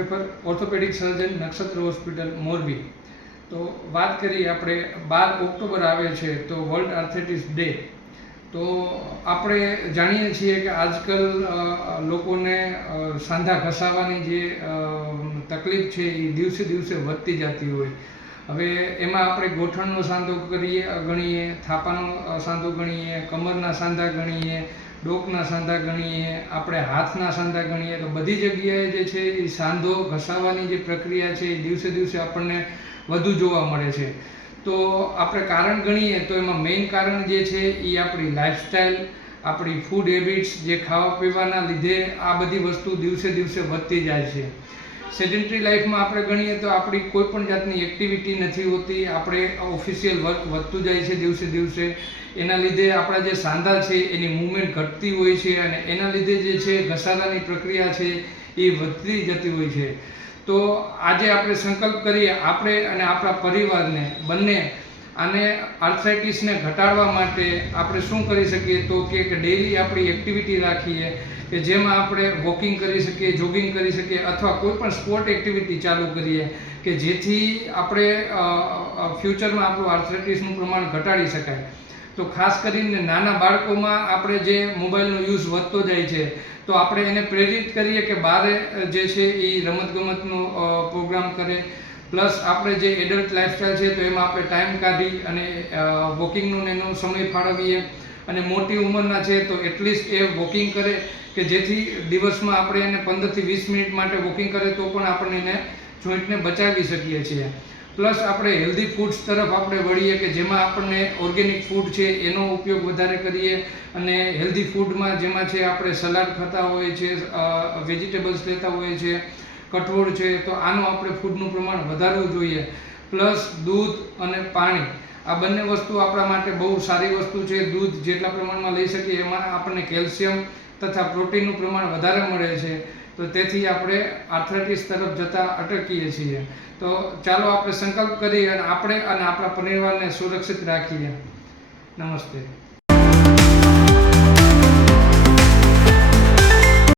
ફેફર orthopaedic સર્જન નક્ષત્ર hospital Morbi. તો વાત કરીએ આપણે 12 ઓક્ટોબર આવે છે તો વર્લ્ડ આર્થરાઇટિસ ડે। તો આપણે જાણીએ છીએ કે આજકાલ લોકોને સાંધા ઘસાવાની જે તકલીફ છે એ દિવસે દિવસે વધતી જતી હોય। હવે એમાં આપણે ગોઠણનો સાંધો ગણીએ, થાપાનો સાંધો ગણીએ, કમરના સાંધા ગણીએ, ડોકના સાંધા ગણીએ, આપણે હાથના સાંધા ગણીએ, તો બધી જગ્યાએ જે છે એ સાંધો ઘસાવાની જે પ્રક્રિયા છે એ દિવસે દિવસે આપણને વધુ જોવા મળે છે। તો આપણે કારણ ગણીએ તો એમાં મેઇન કારણ જે છે એ આપણી લાઇફસ્ટાઈલ, આપણી ફૂડ હેબિટ્સ, જે ખાવા પીવાના લીધે આ બધી વસ્તુ દિવસે દિવસે વધતી જાય છે। સેડેન્ટરી લાઈફમાં આપણે ગણીએ તો આપણી કોઈ પણ જાતની એક્ટિવિટી નથી હોતી, આપણે ઓફિશિયલ વર્ક વધતું જાય છે દિવસે દિવસે, એના લીધે આપણા જે સાંધા છે એની મૂવમેન્ટ ઘટતી હોય છે અને એના લીધે જે છે ઘસારાની પ્રક્રિયા છે એ વધતી જતી હોય છે। તો આજે આપણે સંકલ્પ કરીએ, આપણે અને આપણા પરિવારને બંને આને આર્થરાઇટિસને ઘટાડવા માટે આપણે શું કરી શકીએ તો કે ડેઈલી આપણી એક્ટિવિટી રાખીએ કે જેમાં આપણે વોકિંગ કરી શકીએ, જોગિંગ કરી શકીએ અથવા કોઈ પણ સ્પોર્ટ એક્ટિવિટી ચાલુ કરીએ કે જેથી આપણે ફ્યુચરમાં આપણું આર્થરાઇટિસનું પ્રમાણ ઘટાડી શકાય। તો ખાસ કરીને નાના બાળકોમાં આપણે જે મોબાઈલનો યુઝ વધતો જાય છે તો આપણે એને પ્રેરિત કરીએ કે બહાર જે છે એ રમતગમતનો પ્રોગ્રામ કરે, પ્લસ આપણે જે એડલ્ટ લાઈફસ્ટાઈલ છે તો એમાં આપણે ટાઈમ કાઢી અને વોકિંગનો એનો સમય ફાળવીએ અને મોટી ઉંમરના છે તો એટલીસ્ટ એ વોકિંગ કરે કે જેથી દિવસમાં આપણે એને 15 થી 20 મિનિટ માટે વોકિંગ કરે તો પણ આપણે એને જોઈન્ટને બચાવી શકીએ છીએ। પ્લસ આપણે હેલ્ધી ફૂડ્સ તરફ આપણે વળીએ કે જેમાં આપણને ઓર્ગેનિક ફૂડ છે એનો ઉપયોગ વધારે કરીએ અને હેલ્ધી ફૂડમાં જેમાં છે આપણે સલાડ ખાતા હોઈએ છીએ, વેજીટેબલ્સ લેતા હોઈએ છીએ, કઠોળ છે, તો આનું આપણે ફૂડનું પ્રમાણ વધારવું જોઈએ। પ્લસ દૂધ અને પાણી, આ બંને વસ્તુ આપણા માટે બહુ સારી વસ્તુ છે। દૂધ જેટલા પ્રમાણમાં લઈ શકીએ એમાં આપણને કેલ્શિયમ તથા પ્રોટીનનું પ્રમાણ વધારે મળે છે, તો તેથી આપણે આર્થરાઇટિસ તરફ જતા અટકીએ છીએ। તો ચાલો આપણે સંકલ્પ કરીએ અને આપણે અને આપણા પરિવારને સુરક્ષિત રાખીએ। નમસ્તે।